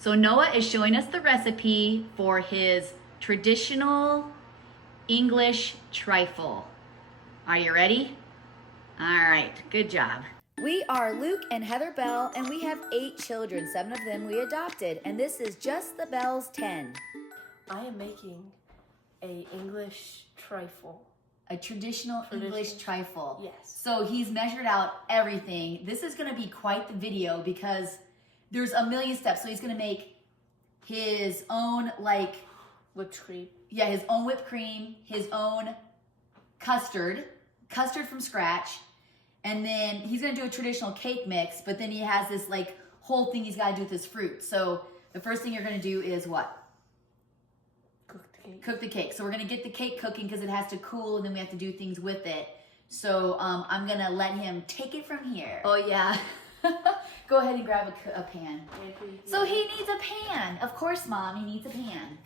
So Noah is showing us the recipe for his traditional English trifle. Are you ready? All right, good job. We are Luke and Heather Bell, and we have 8 children. 7 of them we adopted, and this is just the Bell's 10. I am making a English trifle. A traditional English trifle. Yes. So he's measured out everything. This is gonna be quite the video because there's a million steps. So he's gonna make his own Whipped cream. Yeah, his own whipped cream, his own custard from scratch. And then he's gonna do a traditional cake mix, but then he has this whole thing he's gotta do with his fruit. So the first thing you're gonna do is what? Cook the cake. Cook the cake. So we're gonna get the cake cooking because it has to cool and then we have to do things with it. So I'm gonna let him take it from here. Oh yeah. Go ahead and grab a pan. So he needs a pan. Of course, Mom, he needs a pan.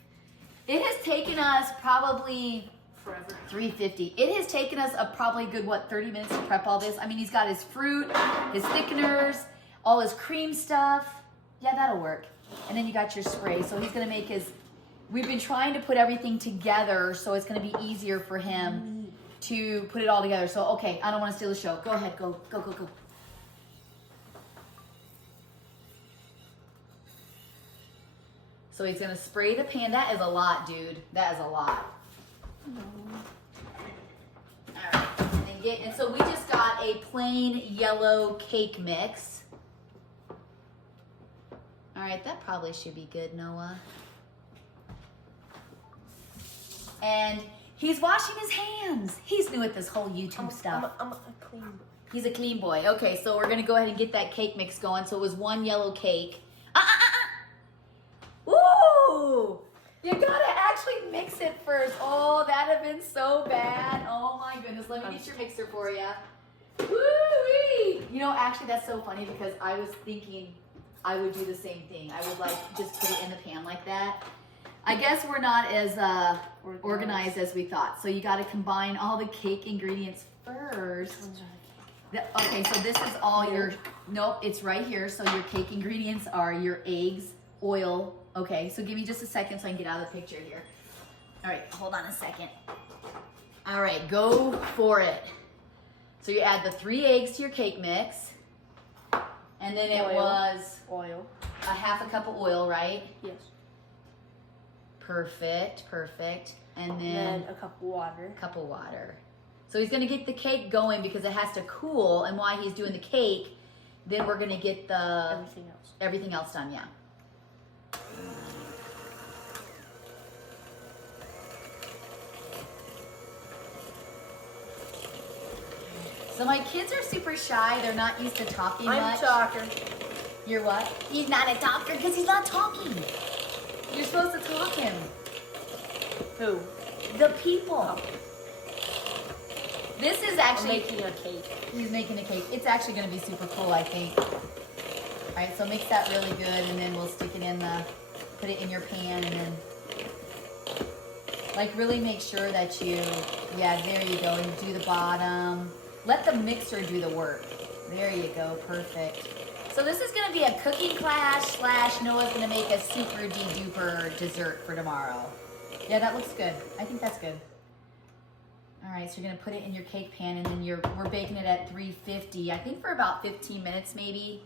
It has taken us probably Forever. 350. It has taken us probably a good, 30 minutes to prep all this. I mean, he's got his fruit, his thickeners, all his cream stuff. Yeah, that'll work. And then you got your spray. So he's gonna make his, we've been trying to put everything together so it's gonna be easier for him to put it all together. So, okay, I don't wanna steal the show. Go ahead, go. So he's gonna spray the pan. That is a lot, dude. That is a lot. All right, and so we just got a plain yellow cake mix. All right, that probably should be good, Noah. And he's washing his hands. He's new at this whole YouTube stuff. I'm a clean boy. He's a clean boy. Okay, so we're gonna go ahead and get that cake mix going. So it was 1 yellow cake. Ooh! You gotta actually mix it first. Oh, that'd have been so bad. Oh my goodness. Let me get your mixer for you. Woo-wee! You know, actually that's so funny because I was thinking I would do the same thing. I would just put it in the pan like that. I guess we're not as organized as we thought. So you gotta combine all the cake ingredients first. Okay, so this is all your, nope, it's right here. So your cake ingredients are your eggs, oil. Okay, so give me just a second so I can get out of the picture here. All right, hold on a second. All right, go for it. So you add the 3 eggs to your cake mix. And then it was oil. a half a cup of oil, right? Yes. Perfect. And then a cup of water. So he's gonna get the cake going because it has to cool, and while he's doing the cake, then we're gonna get the everything else done, yeah. So my kids are super shy. They're not used to talking much. I'm a talker. You're what? He's not a talker because he's not talking. You're supposed to talk him. Who? The people. This is actually... I'm making a cake. He's making a cake. It's actually going to be super cool, I think. All right, so mix that really good, and then we'll stick it in put it in your pan, and then, really make sure that yeah, there you go, and do the bottom. Let the mixer do the work. There you go, perfect. So this is gonna be a cooking class / Noah's gonna make a super duper dessert for tomorrow. Yeah, that looks good. I think that's good. All right, so you're gonna put it in your cake pan, and then we're baking it at 350, I think for about 15 minutes maybe.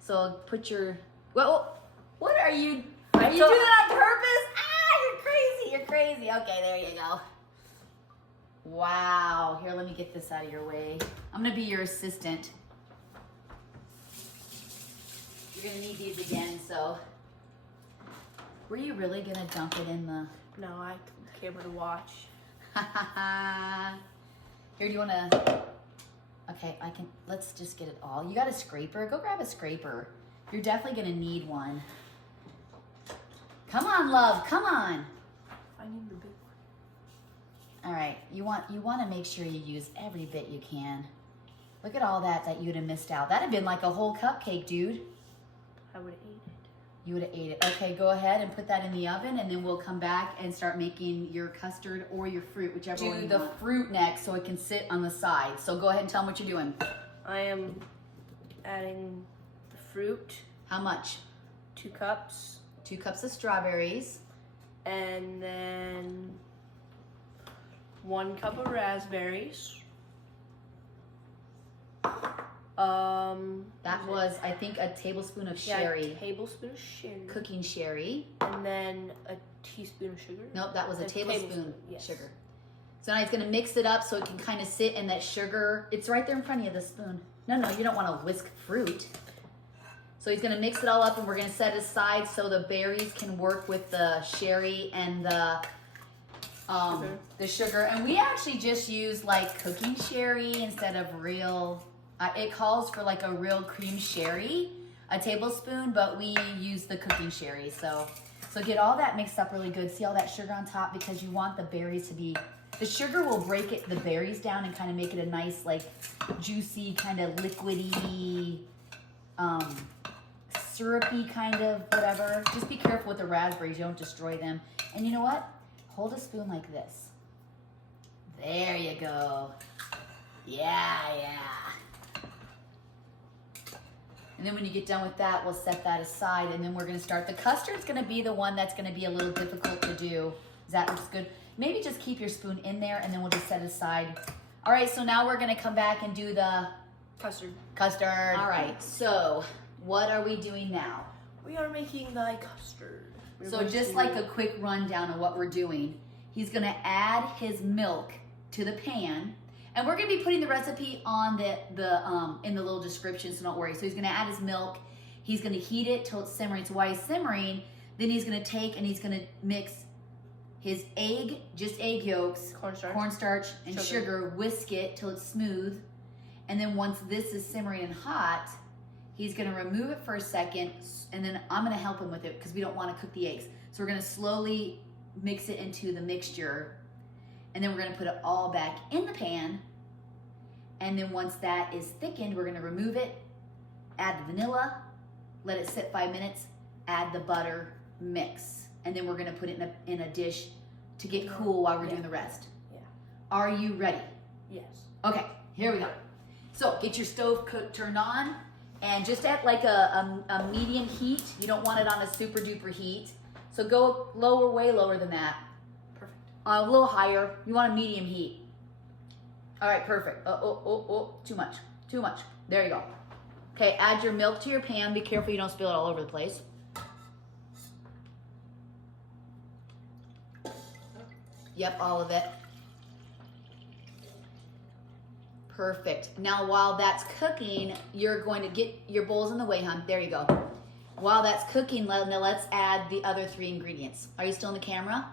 So put your, well, what are you doing that on purpose? You're crazy. Okay, there you go. Wow, here, let me get this out of your way. I'm gonna be your assistant. You're gonna need these again, so. Were you really gonna dump it in the? No, I came to watch. Here, do you wanna? Okay, let's just get it all. You got a scraper? Go grab a scraper. You're definitely gonna need one. Come on, love, come on. I need the big one. All right, you want to make sure you use every bit you can. Look at all that you'd have missed out. That'd have been like a whole cupcake, dude. I would have ate it. You would have ate it. Okay, go ahead and put that in the oven, and then we'll come back and start making your custard or your fruit, whichever one you want. Do the fruit next so it can sit on the side. So go ahead and tell them what you're doing. I am adding the fruit. How much? 2 cups. 2 cups of strawberries. And then 1 cup of raspberries. That was, I think, a tablespoon of sherry. A tablespoon of sherry. Cooking sherry. And then a teaspoon of sugar. Nope, that was a tablespoon yes. sugar. So now he's gonna mix it up so it can kind of sit in that sugar. It's right there in front of you, the spoon. No, you don't want to whisk fruit. So he's gonna mix it all up and we're gonna set it aside so the berries can work with the sherry and the sugar. And we actually just use like cooking sherry instead of real, it calls for like a real cream sherry, a tablespoon, but we use the cooking sherry. So get all that mixed up really good. See all that sugar on top because you want the berries to be, the sugar will break the berries down and kind of make it a nice like juicy kind of liquidy, syrupy kind of whatever. Just be careful with the raspberries, you don't destroy them. And you know what? Hold a spoon like this. There you go. Yeah. And then when you get done with that, we'll set that aside and then we're gonna start. The custard's gonna be the one that's gonna be a little difficult to do. That looks good. Maybe just keep your spoon in there and then we'll just set it aside. All right, so now we're gonna come back and do the Custard. All right, so what are we doing now? We are making the custard. So just like a quick rundown of what we're doing. He's gonna add his milk to the pan, and we're gonna be putting the recipe on the in the little description, so don't worry. So he's gonna add his milk. He's gonna heat it till it's simmering. So while he's simmering, then he's gonna take and he's gonna mix his egg, just egg yolks, cornstarch and sugar, whisk it till it's smooth. And then once this is simmering and hot, he's gonna remove it for a second, and then I'm gonna help him with it because we don't wanna cook the eggs. So we're gonna slowly mix it into the mixture, and then we're gonna put it all back in the pan. And then once that is thickened, we're gonna remove it, add the vanilla, let it sit 5 minutes, add the butter, mix. And then we're gonna put it in a dish to get cool while we're doing the rest. Yeah. Are you ready? Yes. Okay, here we go. So get your stove turned on, and just at like a medium heat. You don't want it on a super duper heat. So go lower, way lower than that. Perfect. A little higher. You want a medium heat. All right, perfect. Too much. There you go. Okay, add your milk to your pan. Be careful you don't spill it all over the place. Yep, all of it. Perfect. Now while that's cooking, you're going to get your bowls in the way, hon. There you go. While that's cooking, now let's add the other 3 ingredients. Are you still in the camera?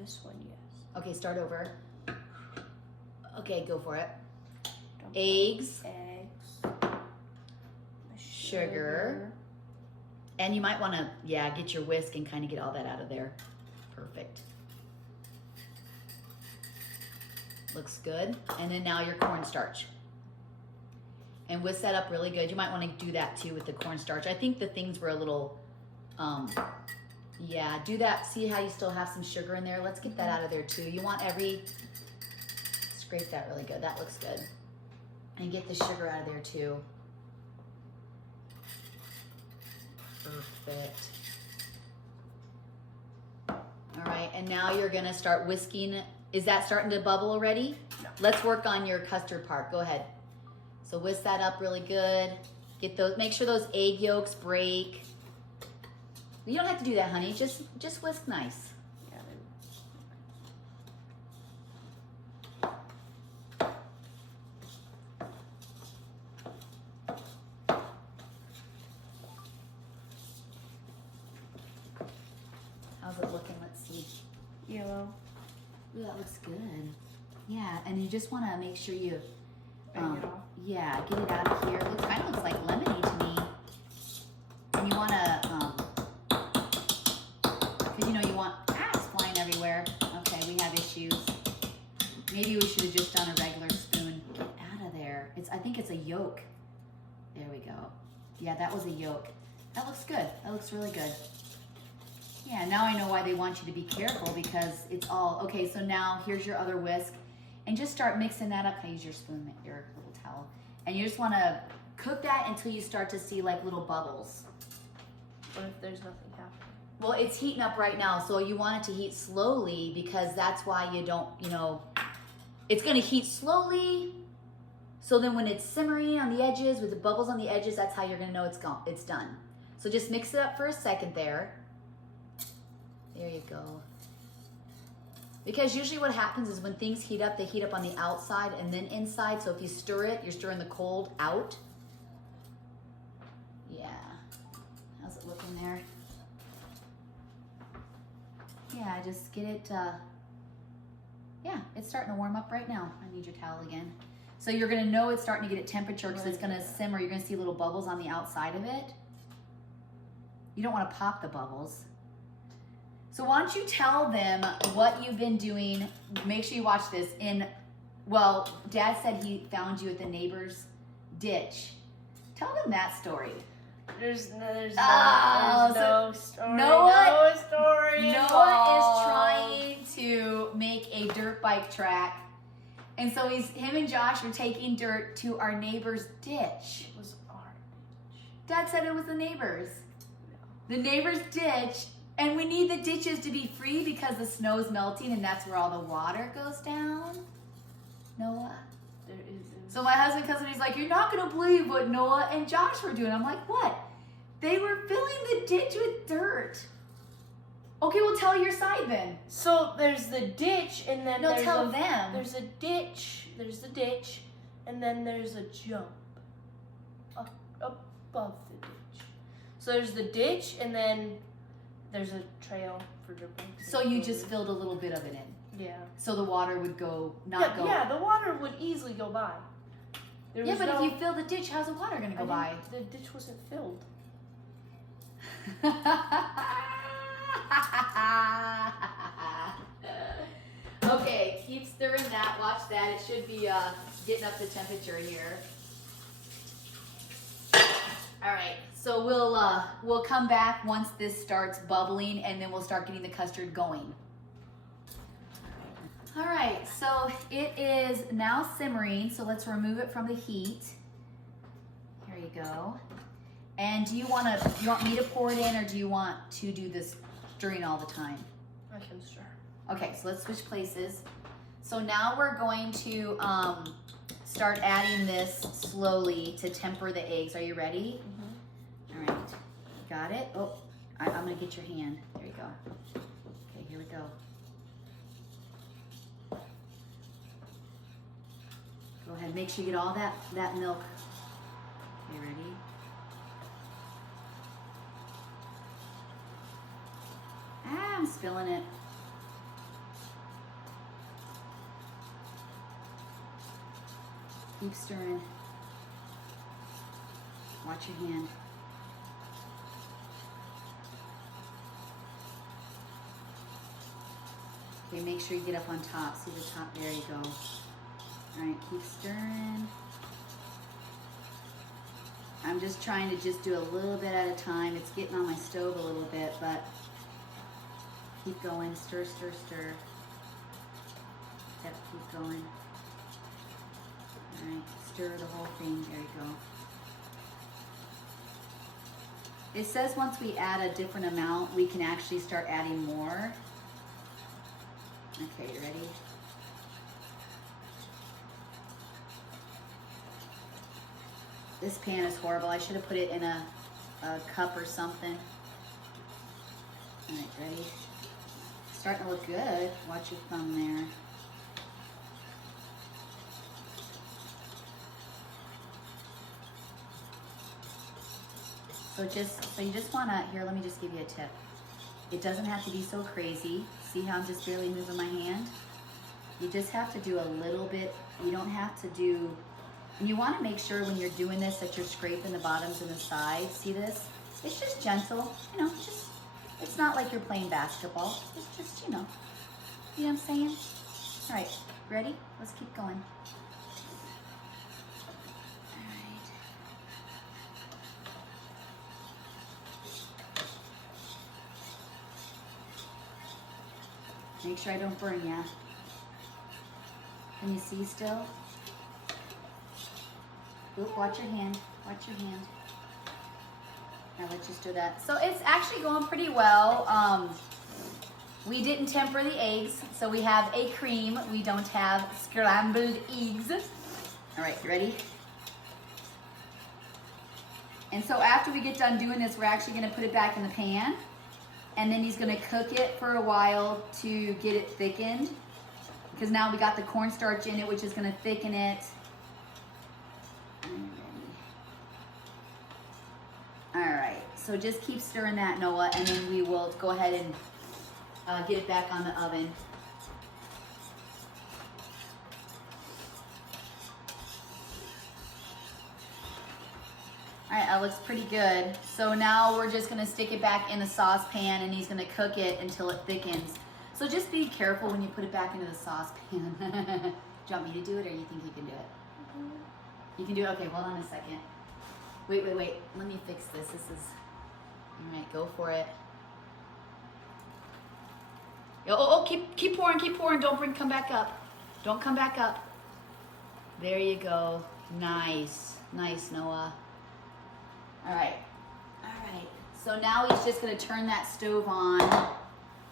This one, yes. Okay, start over. Okay, go for it. Eggs. Sugar. And you might want to, get your whisk and kind of get all that out of there. Perfect. Looks good. And then now your cornstarch. And whisk that up really good. You might want to do that too with the cornstarch. I think the things were a little, do that. See how you still have some sugar in there? Let's get that out of there too. You want scrape that really good. That looks good. And get the sugar out of there too. Perfect. All right, and now you're gonna start whisking. Is that starting to bubble already? No. Let's work on your custard part. Go ahead. So whisk that up really good. Get those. Make sure those egg yolks break. You don't have to do that, honey. Just whisk nice. How's it looking? Let's see. Yellow. Ooh, that looks good. Yeah, and you just want to make sure you, Bang it off. get it out of here. It kind of looks like lemony to me. And you want to, because you want apps flying everywhere. Okay, we have issues. Maybe we should have just done a regular spoon. Get out of there. I think it's a yolk. There we go. Yeah, that was a yolk. That looks good. That looks really good. Yeah, now I know why they want you to be careful because it's all, okay, so now here's your other whisk. And just start mixing that up. Can I use your spoon, your little towel? And you just want to cook that until you start to see like little bubbles. What if there's nothing happening? Well, it's heating up right now, so you want it to heat slowly because that's why you don't, it's gonna heat slowly. So then when it's simmering on the edges with the bubbles on the edges, that's how you're gonna know it's done. So just mix it up for a second there. There you go. Because usually what happens is when things heat up, they heat up on the outside and then inside. So if you stir it, you're stirring the cold out. Yeah. How's it looking there? Yeah, just get it, yeah, it's starting to warm up right now. I need your towel again. So you're gonna know it's starting to get at temperature because it's gonna simmer. You're gonna see little bubbles on the outside of it. You don't wanna pop the bubbles. So why don't you tell them what you've been doing? Make sure you watch this. Well, Dad said he found you at the neighbor's ditch. Tell them that story. There's no story. Noah is involved. trying to make a dirt bike track. And so him and Josh were taking dirt to our neighbor's ditch. It was our ditch. Dad said it was the neighbor's. The neighbor's ditch. And we need the ditches to be free because the snow's melting and that's where all the water goes down. Noah? So my husband comes and he's like, you're not going to believe what Noah and Josh were doing. I'm like, what? They were filling the ditch with dirt. Okay, well, tell your side then. So there's the ditch, and then No, tell them. There's a ditch. There's the ditch, and then there's a jump up above the ditch. So there's the ditch, and then there's a trail for the bikes. So you just filled a little bit of it in. Yeah. So the water would go, Yeah, the water would easily go by. There Yeah, was but no- if you fill the ditch, how's the water going to go by? The ditch wasn't filled. Okay, keep stirring that. Watch that. It should be getting up to temperature here. All right, so we'll come back once this starts bubbling, and then we'll start getting the custard going. All right, so it is now simmering. So let's remove it from the heat. Here you go. And do you want me to pour it in, or do you want to do this stirring all the time? I can stir. Okay, so let's switch places. So now we're going to start adding this slowly to temper the eggs. Are you ready? Mm-hmm. All right, got it? Oh, I'm gonna get your hand. There you go. Okay, here we go. Go ahead, make sure you get all that milk. Okay, ready? I'm spilling it. Keep stirring. Watch your hand. Okay, make sure you get up on top. See the top? There you go. All right, keep stirring. I'm just trying to just do a little bit at a time. It's getting on my stove a little bit, but keep going. Stir, stir, stir. Yep, keep going. All right, stir the whole thing. There you go. It says once we add a different amount, we can actually start adding more. Okay, you ready? This pan is horrible. I should have put it in a cup or something. All right, ready? Starting to look good. Watch your thumb there. So you just wanna, here, let me just give you a tip. It doesn't have to be so crazy. See how I'm just barely moving my hand? You just have to do a little bit. You don't have to do, and you wanna make sure when you're doing this that you're scraping the bottoms and the sides. See this? It's just gentle, it's not like you're playing basketball. It's just, you know what I'm saying? All right, ready? Let's keep going. Make sure I don't burn ya. Can you see still? Oop, watch your hand. Watch your hand. All right, let's just do that. So it's actually going pretty well. We didn't temper the eggs, so we have a cream. We don't have scrambled eggs. All right, you ready? And so after we get done doing this, we're actually gonna put it back in the pan. And then he's gonna cook it for a while to get it thickened. Because now we got the cornstarch in it, which is gonna thicken it. All right, so just keep stirring that, Noah, and then we will go ahead and get it back on the oven. All right, that looks pretty good. So now we're just gonna stick it back in the saucepan and he's gonna cook it until it thickens. So just be careful when you put it back into the saucepan. Do you want me to do it or you think you can do it? You can do it? Okay, hold on a second. Wait. Let me fix this. This is, all right, go for it. Oh, keep pouring. Don't come back up. Don't come back up. There you go. Nice, Noah. All right. So now he's just gonna turn that stove on.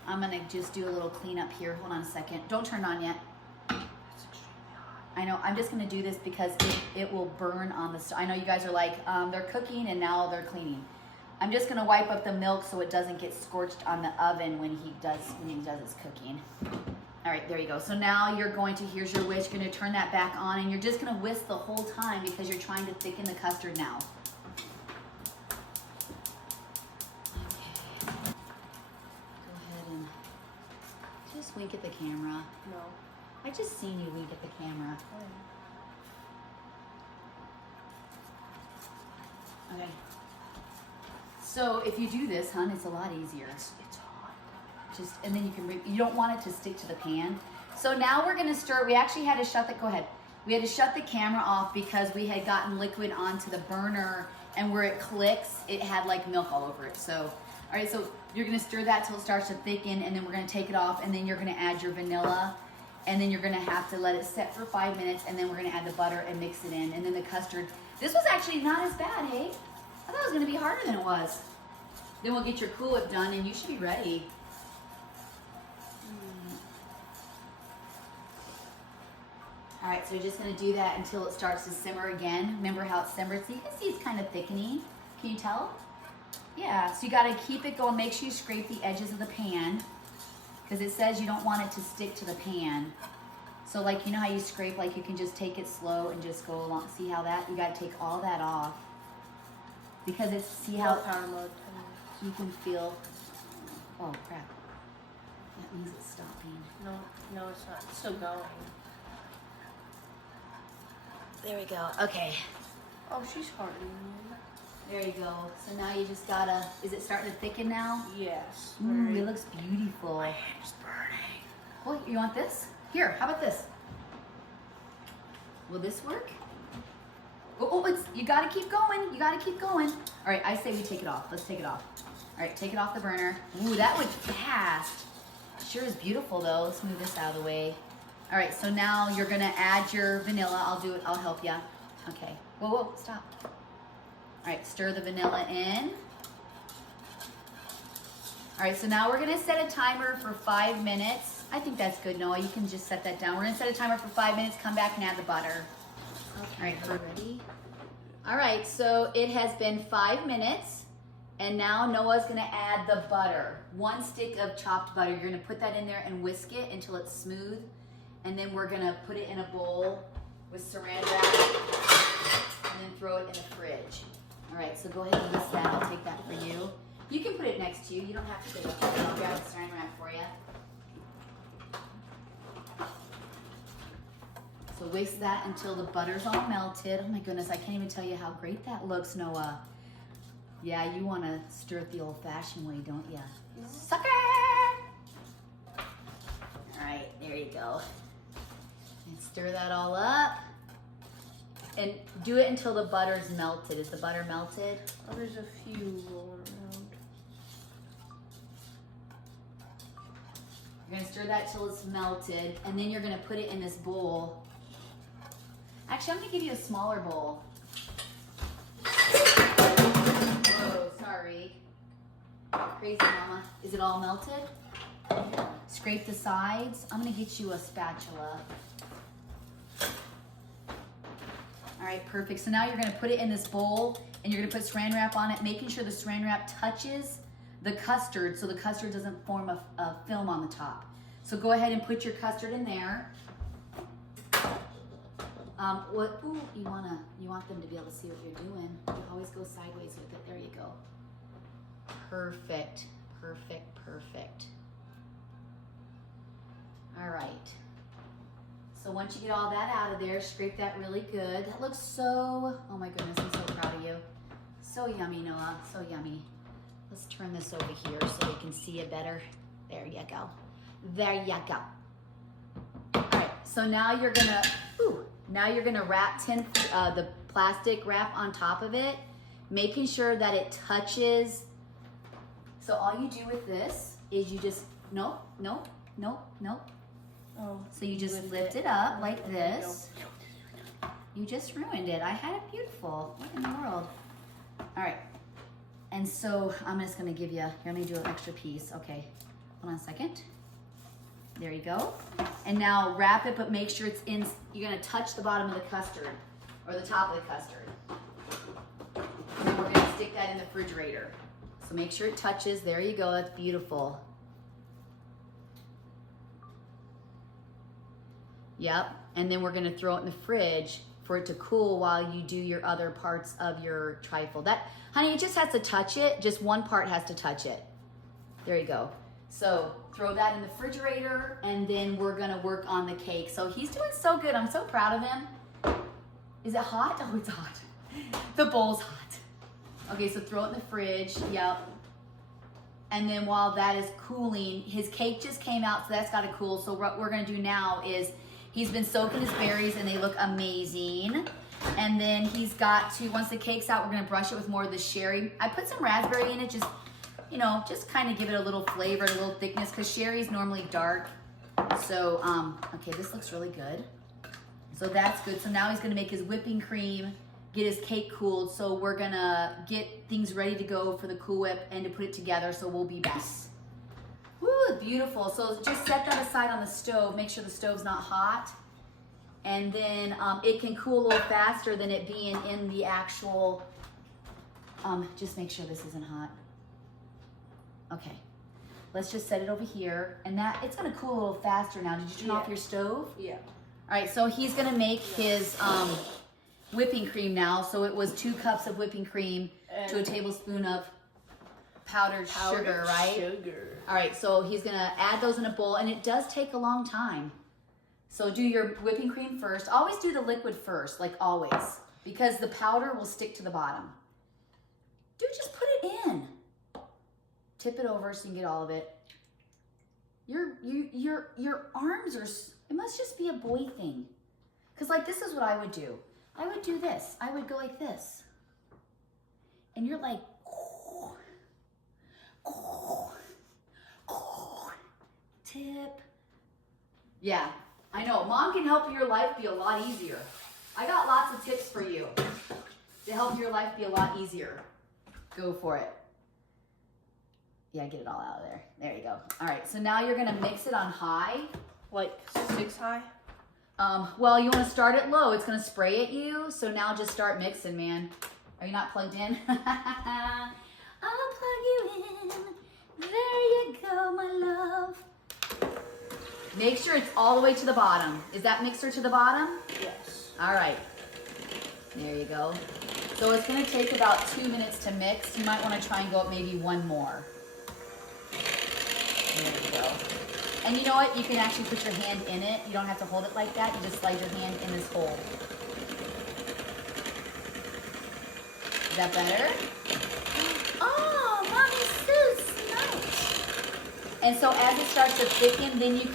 I'm gonna just do a little cleanup here. Hold on a second. Don't turn it on yet. I know, I'm just gonna do this because it will burn on the stove. I know you guys are like, they're cooking and now they're cleaning. I'm just gonna wipe up the milk so it doesn't get scorched on the oven when he does his cooking. All right, there you go. So now you're going to, here's your whisk, you're gonna turn that back on and you're just gonna whisk the whole time because you're trying to thicken the custard now. Okay. Go ahead and just wink at the camera. No. I just seen you wink at the camera. Okay. So if you do this, hon, it's a lot easier. It's hot. Just, and then you don't want it to stick to the pan. So now we're gonna stir. We actually had to shut the, go ahead. We had to shut the camera off because we had gotten liquid onto the burner and where it clicks, it had like milk all over it. So, all right, so you're gonna stir that till it starts to thicken and then we're gonna take it off and then you're gonna add your vanilla and then you're gonna have to let it set for 5 minutes and then we're gonna add the butter and mix it in and then the custard. This was actually not as bad, hey? I thought it was gonna be harder than it was. Then we'll get your Cool Whip done and you should be ready. All right, so you're just gonna do that until it starts to simmer again. Remember how it simmered? So you can see it's kind of thickening. Can you tell? Yeah, so you gotta keep it going. Make sure you scrape the edges of the pan because it says you don't want it to stick to the pan. So like, you know how you scrape, like you can just take it slow and just go along. See how that, you gotta take all that off because it's, see how power mode. you can feel, oh crap. That means it's stopping. No, it's not. It's still going. There we go, okay. Oh, she's hardening. There you go. So now you just gotta, is it starting to thicken now? Yes. Ooh, it looks beautiful. My hand's burning. Oh, you want this? Here, how about this? Will this work? Oh, it's, you gotta keep going. You gotta keep going. All right, I say we take it off. Let's take it off. All right, take it off the burner. Ooh, that went fast. Sure is beautiful though. Let's move this out of the way. All right, so now you're gonna add your vanilla. I'll do it, I'll help you. Okay, whoa, stop. All right, stir the vanilla in. All right, so now we're gonna set a timer for 5 minutes. I think that's good, Noah. You can just set that down. We're gonna set a timer for 5 minutes, come back and add the butter. Okay, all right, we're ready. All right, so it has been 5 minutes, and now Noah's gonna add the butter. 1 stick of chopped butter. You're gonna put that in there and whisk it until it's smooth, and then we're gonna put it in a bowl with saran wrap, and then throw it in the fridge. All right, so go ahead and whisk that. I'll take that for you. You can put it next to you. You don't have to take it. I'll grab the saran wrap for you. So whisk that until the butter's all melted. Oh my goodness, I can't even tell you how great that looks, Noah. Yeah, you want to stir it the old-fashioned way, don't you? Sucker! All right, there you go. And stir that all up. And do it until the butter's melted. Is the butter melted? Oh, there's a few rolling around. You're gonna stir that till it's melted, and then you're gonna put it in this bowl. Actually, I'm gonna give you a smaller bowl. Whoa, sorry. Crazy mama. Is it all melted? Scrape the sides. I'm gonna get you a spatula. All right, perfect. So now you're gonna put it in this bowl and you're gonna put saran wrap on it, making sure the saran wrap touches the custard so the custard doesn't form a film on the top. So go ahead and put your custard in there. You want them to be able to see what you're doing. You always go sideways with it. There you go. Perfect, perfect, perfect. All right. So once you get all that out of there, scrape that really good. That looks so, oh my goodness, I'm so proud of you. So yummy, Noah, so yummy. Let's turn this over here so we can see it better. There you go. There you go. All right, so now you're gonna wrap the plastic wrap on top of it, making sure that it touches. So all you do with this is you just, nope. Oh, so you just lift it up like this. You just ruined it. I had it beautiful. What in the world? All right. And so I'm just gonna give you, here, let me do an extra piece. Okay, hold on a second. There you go. And now wrap it, but make sure it's in, you're gonna touch the bottom of the custard, or the top of the custard. And then we're gonna stick that in the refrigerator. So make sure it touches, there you go, that's beautiful. Yep, and then we're gonna throw it in the fridge for it to cool while you do your other parts of your trifle. That, honey, it just has to touch it. Just one part has to touch it. There you go. So throw that in the refrigerator, and then we're gonna work on the cake. So he's doing so good. I'm so proud of him. Is it hot? Oh, it's hot. The bowl's hot. Okay, so throw it in the fridge. Yep. And then while that is cooling, his cake just came out, so that's gotta cool. So what we're gonna do now is, he's been soaking his berries and they look amazing. And then he's got to, once the cake's out, we're gonna brush it with more of the sherry. I put some raspberry in it, just, you know, just kind of give it a little flavor, a little thickness, because sherry's normally dark. So, okay, this looks really good. So that's good. So now he's gonna make his whipping cream, get his cake cooled. So we're gonna get things ready to go for the Cool Whip and to put it together, so we'll be back. Woo, beautiful. So just set that aside on the stove. Make sure the stove's not hot. And then it can cool a little faster than it being in the actual, just make sure this isn't hot. Okay, let's just set it over here. And that, it's gonna cool a little faster now. Did you turn off your stove? Yeah. All right, so he's gonna make his whipping cream now. So it was 2 cups of whipping cream to a tablespoon of powdered sugar, right? Sugar. All right, so he's gonna add those in a bowl, and it does take a long time. So do your whipping cream first. Always do the liquid first, like always, because the powder will stick to the bottom. Dude, just put it in. Tip it over so you can get all of it. Your arms are, it must just be a boy thing. Because like, this is what I would do. I would do this. I would go like this. And you're like, tip. Yeah, I know. Mom can help your life be a lot easier. I got lots of tips for you to help your life be a lot easier. Go for it. Yeah, get it all out of there. There you go. All right, so now you're gonna mix it on high. Like 6 high? Well, you wanna start it low. It's gonna spray at you, so now just start mixing, man. Are you not plugged in? I'll plug you in. There you go, my love. Make sure it's all the way to the bottom. Is that mixer to the bottom? Yes. All right. There you go. So it's gonna take about 2 minutes to mix. You might wanna try and go up maybe 1 more. There you go. And you know what? You can actually put your hand in it. You don't have to hold it like that. You just slide your hand in this hole. Is that better? Oh, Mommy's so smart. And so as it starts to thicken, then you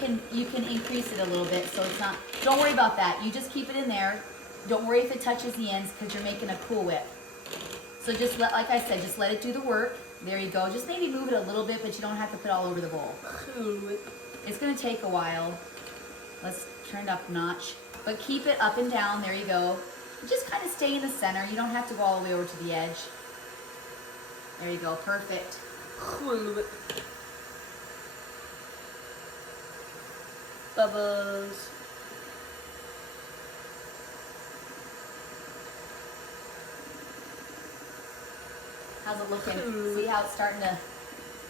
can increase it a little bit. So it's not, don't worry about that. You just keep it in there. Don't worry if it touches the ends because you're making a Cool Whip. So just let, like I said, just let it do the work. There you go. Just maybe move it a little bit, but you don't have to put it all over the bowl. Cool Whip. It's gonna take a while. Let's turn it up a notch. But keep it up and down, there you go. Just kind of stay in the center. You don't have to go all the way over to the edge. There you go, perfect. Bubbles. How's it looking? See how it's starting to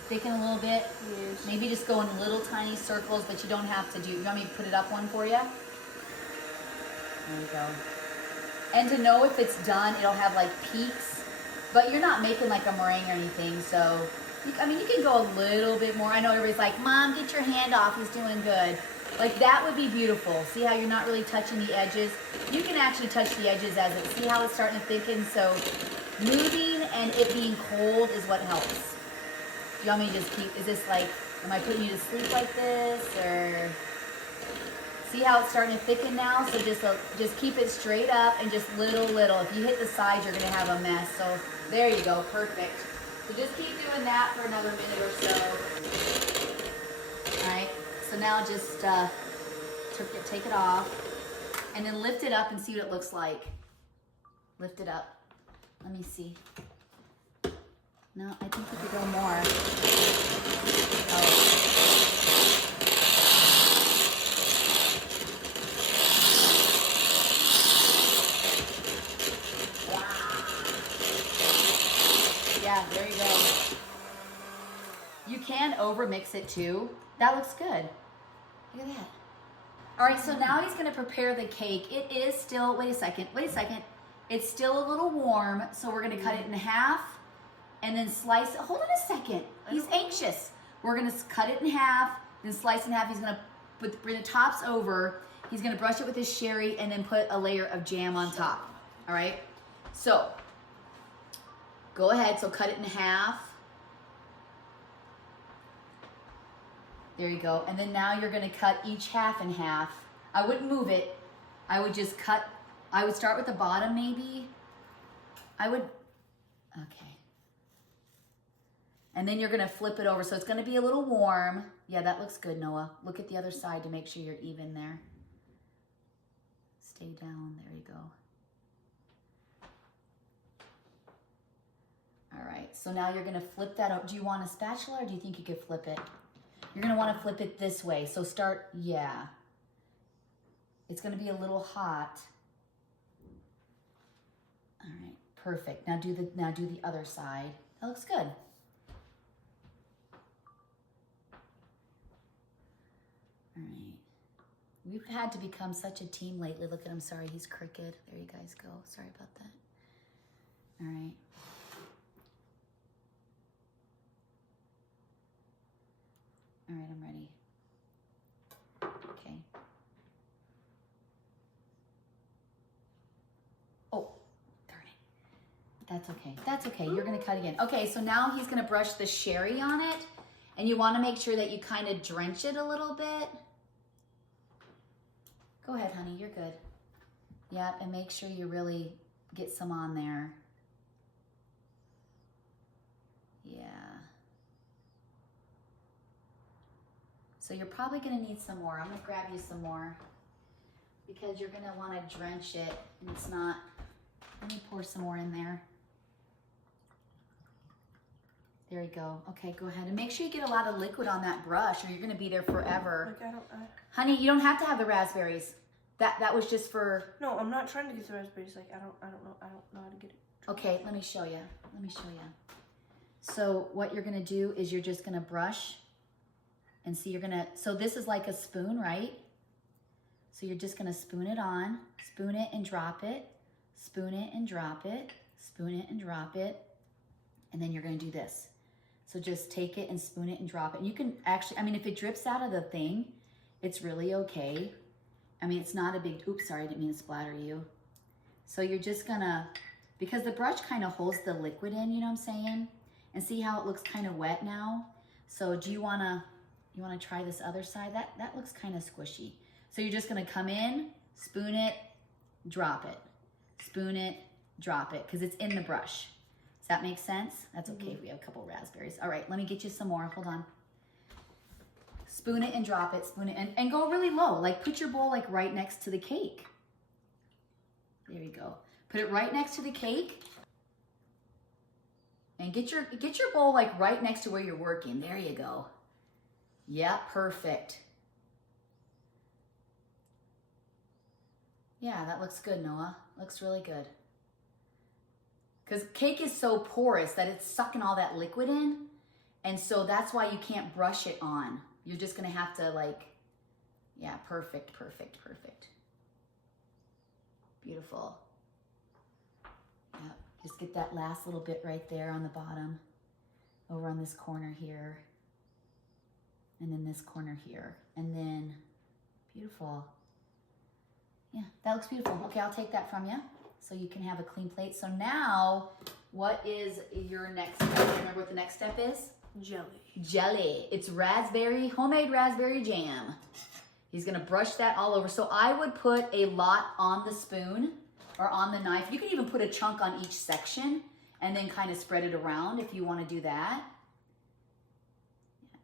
thicken a little bit? Yes. Maybe just go in little tiny circles, but you don't have to do. You want me to put it up one for you? There you go. And to know if it's done, it'll have like peaks, but you're not making like a meringue or anything, so I mean, you can go a little bit more. I know everybody's like, Mom, get your hand off, he's doing good. Like that would be beautiful. See how you're not really touching the edges? You can actually touch the edges as it, see how it's starting to thicken? So moving and it being cold is what helps. Do you want me to just keep, is this like, am I putting you to sleep like this, or? See how it's starting to thicken now? So just keep it straight up and just little. If you hit the sides, you're gonna have a mess. So there you go, perfect. So just keep doing that for another minute or so. All right, so now just take it off and then lift it up and see what it looks like. Lift it up. Let me see. No, I think you could go more. Oh. Yeah, there you go. You can over mix it too. That looks good. Look at that. All right, so now he's gonna prepare the cake. It is still, wait a second. It's still a little warm, so we're gonna cut it in half and then slice it. Hold on a second. He's anxious. We're gonna cut it in half, then slice in half. He's gonna bring the tops over. He's gonna brush it with his sherry and then put a layer of jam on top. All right, so go ahead, so cut it in half. There you go. And then now you're gonna cut each half in half. I wouldn't move it. I would just cut, I would start with the bottom maybe. Okay. And then you're gonna flip it over. So it's gonna be a little warm. Yeah, that looks good, Noah. Look at the other side to make sure you're even there. Stay down, there you go. All right, so now you're gonna flip that out. Do you want a spatula or do you think you could flip it? You're gonna wanna flip it this way. So start, yeah. It's gonna be a little hot. All right, perfect. Now do the other side. That looks good. All right. We've had to become such a team lately. Look at him, sorry, he's crooked. There you guys go, sorry about that. All right. All right, I'm ready. Okay. Oh, darn it. That's okay. That's okay. You're going to cut again. Okay, so now he's going to brush the sherry on it. And you want to make sure that you kind of drench it a little bit. Go ahead, honey. You're good. Yep, and make sure you really get some on there. Yeah. So you're probably gonna need some more. I'm gonna grab you some more because you're gonna wanna drench it and it's not, let me pour some more in there. There you go. Okay, go ahead and make sure you get a lot of liquid on that brush or you're gonna be there forever. Like Honey, you don't have to have the raspberries. That was just for. No, I'm not trying to get the raspberries. Like I don't know how to get it. Okay, let me show you. So what you're gonna do is you're just gonna brush. And see, so this is like a spoon, right? So you're just gonna spoon it on, spoon it and drop it, spoon it and drop it, spoon it and drop it, and then you're gonna do this. So just take it and spoon it and drop it. And you can actually, I mean, if it drips out of the thing, it's really okay. I mean, it's not a big, oops, sorry, I didn't mean to splatter you. So you're just gonna, because the brush kind of holds the liquid in, you know what I'm saying? And see how it looks kind of wet now? So do you wanna try this other side? That looks kind of squishy. So you're just gonna come in, spoon it, drop it. Spoon it, drop it, because it's in the brush. Does that make sense? That's okay if we have a couple raspberries. All right, let me get you some more, hold on. Spoon it and drop it, spoon it, and go really low. Like put your bowl like right next to the cake. There you go. Put it right next to the cake. And get your bowl like right next to where you're working. There you go. Yeah, perfect. Yeah, that looks good, Noah. Looks really good. Because cake is so porous that it's sucking all that liquid in. And so that's why you can't brush it on. You're just going to have to like, yeah, perfect, perfect, perfect. Beautiful. Yep. Just get that last little bit right there on the bottom. Over on this corner here. And then this corner here. And then, beautiful. Yeah, that looks beautiful. Okay, I'll take that from you so you can have a clean plate. So now, what is your next step? Do you remember what the next step is? Jelly. Jelly. It's raspberry, homemade raspberry jam. He's gonna brush that all over. So I would put a lot on the spoon or on the knife. You can even put a chunk on each section and then kind of spread it around if you wanna do that.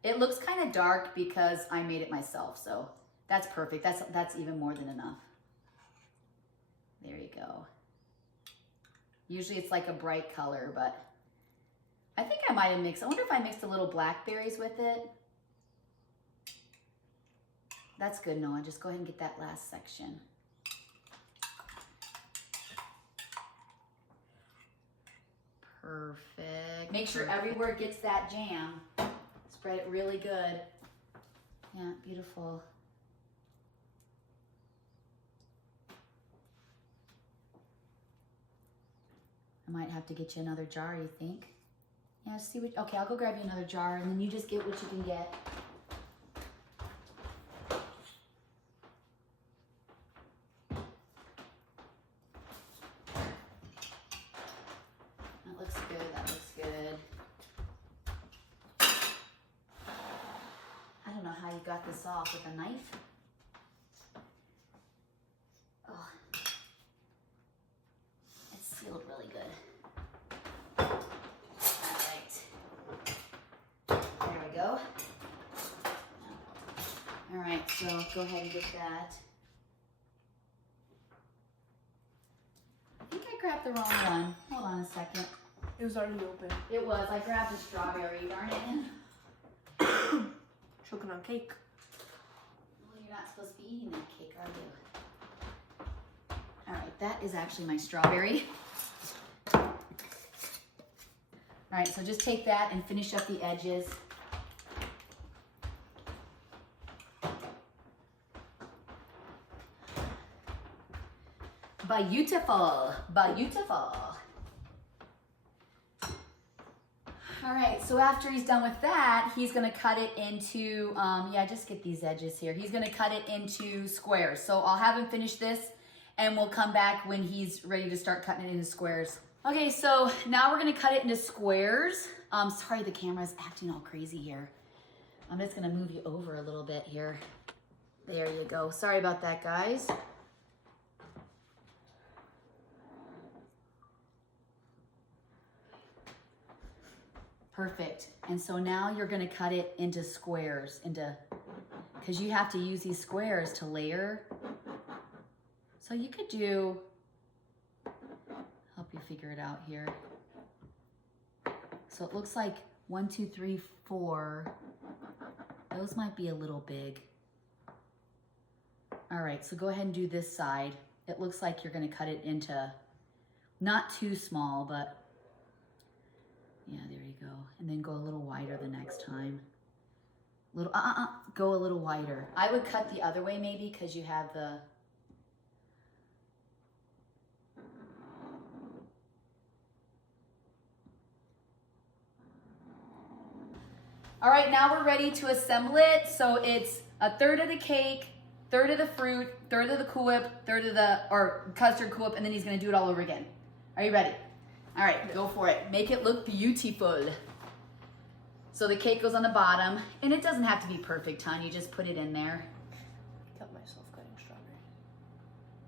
It looks kind of dark because I made it myself, so that's perfect. That's even more than enough. There you go. Usually it's like a bright color, but I think I might have mixed, I wonder if I mixed a little blackberries with it. That's good, Noah. Just go ahead and get that last section. Perfect. Make sure everywhere gets that jam. Spread it really good. Yeah, beautiful. I might have to get you another jar, you think? Yeah, see what, okay, I'll go grab you another jar and then you just get what you can get. That looks good, that looks good. I don't know how you got this off with a knife. Oh, it's sealed really good. Go. All right, so go ahead and get that. I think I grabbed the wrong one. Hold on a second. It was already open. It was. I grabbed the strawberry. Darn it. Choking on cake. Well, you're not supposed to be eating that cake, are you? All right, that is actually my strawberry. All right, so just take that and finish up the edges. Beautiful, beautiful. All right, so after he's done with that, he's gonna cut it into, yeah, just get these edges here. He's gonna cut it into squares. So I'll have him finish this and we'll come back when he's ready to start cutting it into squares. Okay, so now we're gonna cut it into squares. Sorry, the camera's acting all crazy here. I'm just gonna move you over a little bit here. There you go. Sorry about that, guys. Perfect. And so now you're going to cut it into squares, because you have to use these squares to layer. So you could do, help you figure it out here. So it looks like 1, 2, 3, 4. Those might be a little big. All right, so go ahead and do this side. It looks like you're going to cut it into, not too small, but yeah, there you go. And then go a little wider the next time. Go a little wider. I would cut the other way maybe because you have the... All right, now we're ready to assemble it. So it's a third of the cake, third of the fruit, third of the Cool Whip, third of the, or custard Cool Whip, and then he's gonna do it all over again. Are you ready? All right, go for it. Make it look beautiful. So the cake goes on the bottom, and it doesn't have to be perfect, hon. You just put it in there. I cut myself cutting strawberries.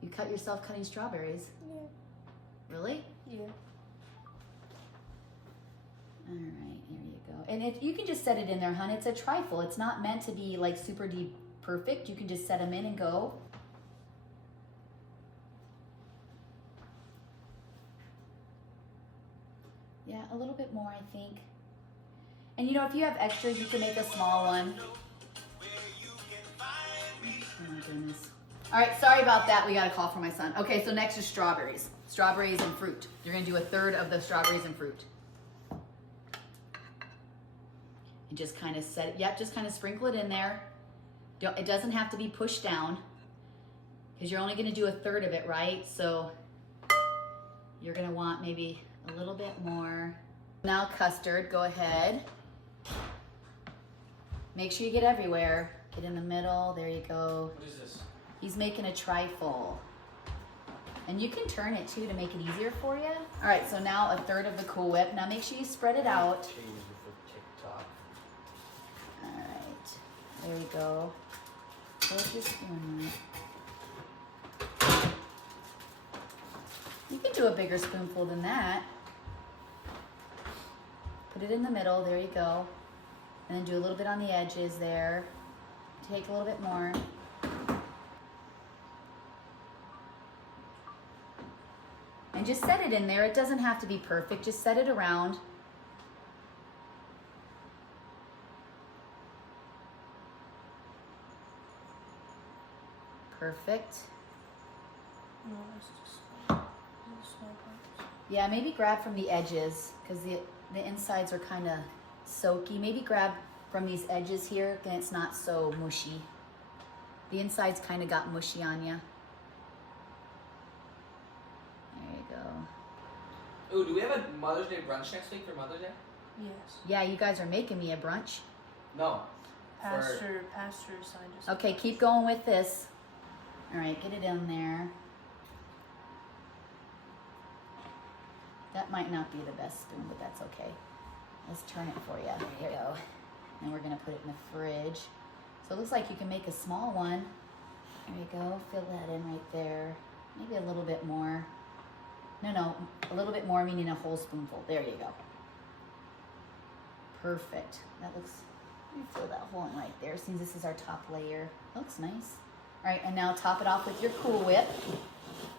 You cut yourself cutting strawberries? Yeah. Really? Yeah. All right, here you go. And if you can just set it in there, hon. It's a trifle. It's not meant to be like super deep perfect. You can just set them in and go. Yeah, a little bit more, I think. And you know, if you have extras, you can make a small one. Oh my goodness. All right, sorry about that. We got a call from my son. Okay, so next is strawberries. Strawberries and fruit. You're gonna do 1/3 of the strawberries and fruit. And just kind of set it, yep, just kind of sprinkle it in there. It doesn't have to be pushed down because you're only gonna do 1/3 of it, right? So you're gonna want maybe a little bit more. Now custard, go ahead. Make sure you get everywhere. Get in the middle, there you go. What is this? He's making a trifle. And you can turn it too to make it easier for you. All right, so now 1/3 of the Cool Whip. Now make sure you spread it out. Change it for TikTok. All right, there we go. What's your spoon? You can do a bigger spoonful than that. Put it in the middle, there you go. And then do a little bit on the edges there. Take a little bit more. And just set it in there. It doesn't have to be perfect. Just set it around. Perfect. No, that's just the small parts. Yeah, maybe grab from the edges because the insides are kind of soaky. Maybe grab from these edges here and it's not so mushy. The insides kind of got mushy on you. There you go. Ooh, do we have a Mother's Day brunch next week for Mother's Day? Yes. Yeah, you guys are making me a brunch. No. Pastor assigned us. Okay, keep going with this. All right, get it in there. That might not be the best spoon, but that's okay. Let's turn it for you. There you go. And we're gonna put it in the fridge. So it looks like you can make a small one. There you go, fill that in right there. Maybe a little bit more. No, a little bit more, meaning a whole spoonful. There you go. Perfect. That looks, let me fill that hole in right there since this is our top layer. Looks nice. All right, and now top it off with your Cool Whip.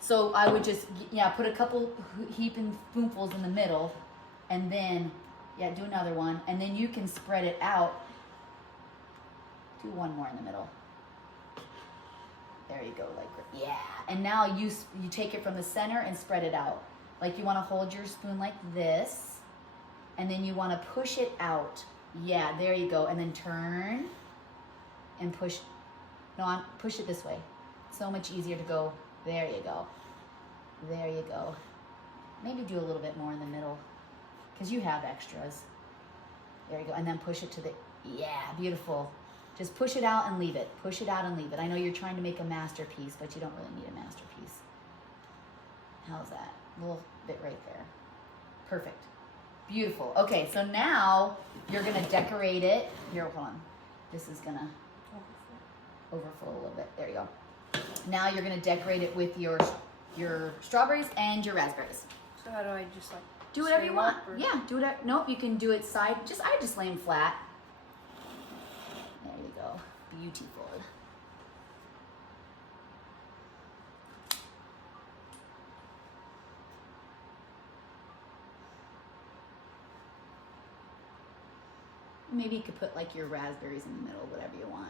So I would just, yeah, put a couple heaping spoonfuls in the middle and then, yeah, do another one. And then you can spread it out. Do one more in the middle. There you go, like, yeah. And now you take it from the center and spread it out. Like you want to hold your spoon like this. And then you want to push it out. Yeah, there you go. And then turn and push. No, push it this way. So much easier to go. There you go. There you go. Maybe do a little bit more in the middle because you have extras. There you go. And then push it to the, yeah, beautiful. Just push it out and leave it. Push it out and leave it. I know you're trying to make a masterpiece, but you don't really need a masterpiece. How's that? A little bit right there. Perfect. Beautiful. Okay, so now you're going to decorate it. Here, hold on. This is going to overflow a little bit. There you go. Now you're going to decorate it with your strawberries and your raspberries. So how do I just like do whatever you want? or- Yeah, do whatever. Nope, you can do it side. I just lay them flat. There you go. Beautiful. Maybe you could put like your raspberries in the middle, whatever you want.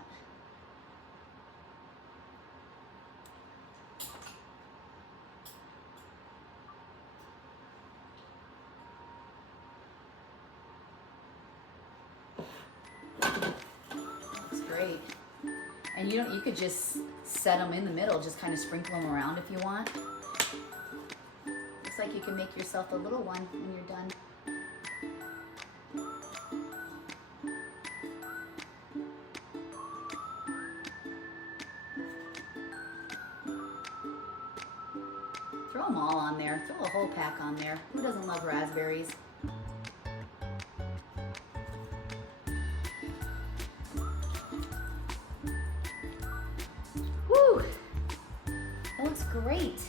Looks great. And you could just set them in the middle, just kind of sprinkle them around if you want. Looks like you can make yourself a little one when you're done. Throw them all on there. Throw a whole pack on there. Who doesn't love raspberries? Woo! That looks great.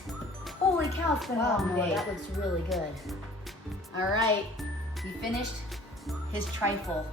Holy cow, it's been a long day. That looks really good. All right, he finished his trifle.